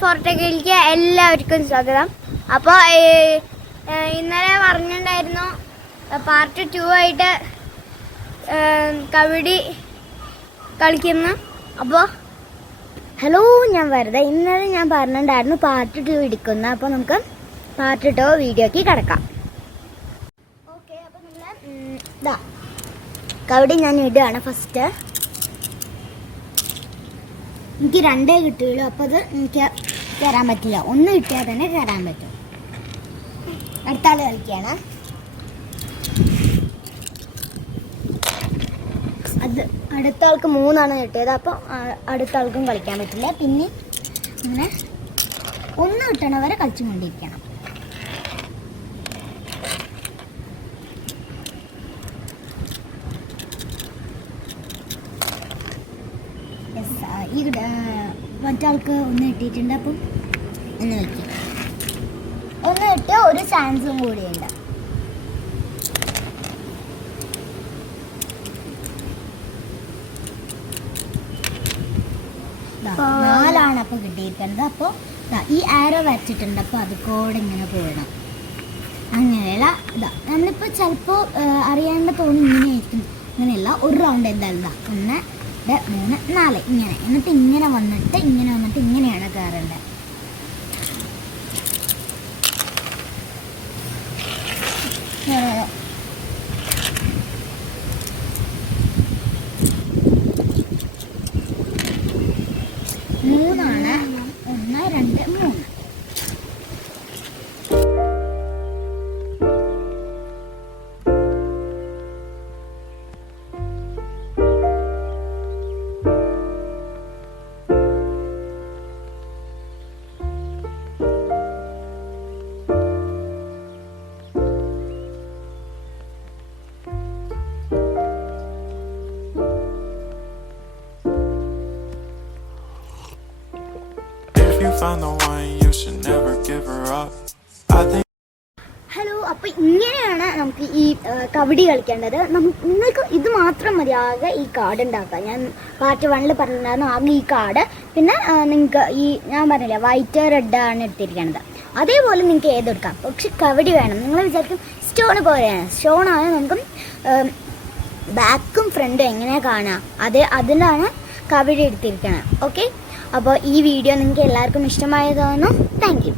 ഫോർട്ടേക്കിലേക്ക് എല്ലാവർക്കും സ്വാഗതം. അപ്പോൾ ഇന്നലെ പറഞ്ഞിട്ടുണ്ടായിരുന്നു പാർട്ട് 2 ആയിട്ട് കബഡി കളിക്കുന്നു. അപ്പോൾ ഹലോ, ഞാൻ വെറുതെ ഇന്നലെ ഞാൻ പറഞ്ഞിട്ടുണ്ടായിരുന്നു പാർട്ട് 2 എടുക്കുന്നു. അപ്പോൾ നമുക്ക് പാർട്ട് 2 വീഡിയോക്ക് കിടക്കാം. ഓക്കെ, അപ്പോൾ നിങ്ങൾ കബഡി ഞാൻ ഇടുകയാണ്. ഫസ്റ്റ് എനിക്ക് 2 കിട്ടുകയുള്ളൂ. അപ്പോൾ അത് എനിക്ക് കയറാൻ പറ്റില്ല. 1 കിട്ടിയാൽ തന്നെ കയറാൻ പറ്റും. അടുത്ത ആൾ കളിക്കുകയാണ്. അത് അടുത്ത ആൾക്ക് 3 കിട്ടിയത്. അപ്പോൾ അടുത്ത ആൾക്കും കളിക്കാൻ പറ്റില്ല. പിന്നെ അങ്ങനെ 1 കിട്ടണവരെ കളിച്ചുകൊണ്ടിരിക്കണം. ഈ മറ്റാൾക്ക് 1 കിട്ടിയിട്ടുണ്ട്. അപ്പം 1 കളിക്കും. 1 കിട്ടിയ ഒരു ചാൻസും കൂടിയുണ്ട്. നാലാണ് അപ്പോൾ കിട്ടിയിരിക്കുന്നത്. അപ്പോൾ ഈ ആരോ വരച്ചിട്ടുണ്ട്. അപ്പോൾ അത് കൂടെ ഇങ്ങനെ പോകണം. അങ്ങനെയല്ല നമ്മളിപ്പോൾ ചിലപ്പോൾ അറിയാണ്ട് തോന്നി ഇങ്ങനെ ആയിരിക്കും. അങ്ങനെയല്ല, ഒരു റൗണ്ട് എന്തായാലും 1 2 3 4 ഇങ്ങനെ. എന്നിട്ട് ഇങ്ങനെ വന്നിട്ട് ഇങ്ങനെയാണ് കയറേണ്ടത്. മൂന്നാണ്. 1 2 3. ഹലോ, അപ്പോൾ ഇങ്ങനെയാണ് നമുക്ക് ഈ കബഡി കളിക്കേണ്ടത്. നിങ്ങൾക്ക് ഇത് മാത്രം മതി ആകെ ഈ കാർഡ് ഉണ്ടാക്കുക. ഞാൻ പാർട്ട് 1 പറഞ്ഞിട്ടുണ്ടായിരുന്നു ആകെ ഈ കാർഡ്. പിന്നെ നിങ്ങൾക്ക് ഈ ഞാൻ പറഞ്ഞില്ലേ വൈറ്റ് റെഡ് ആണ് എടുത്തിരിക്കുന്നത്. അതേപോലെ നിങ്ങൾക്ക് ഏതെടുക്കാം. പക്ഷെ കബഡി വേണം. നിങ്ങൾ വിചാരിക്കും സ്റ്റോൺ പോലെയാണ്. സ്റ്റോണാണ് നമുക്ക് ബാക്കും ഫ്രണ്ടും എങ്ങനെയാണ് കാണുക. അതിനാണ് കബഡി എടുത്തിരിക്കുന്നത്. ഓക്കെ, അപ്പോൾ ഈ വീഡിയോ നിങ്ങൾക്ക് എല്ലാവർക്കും ഇഷ്ടമായതാണെന്ന്. Thank you.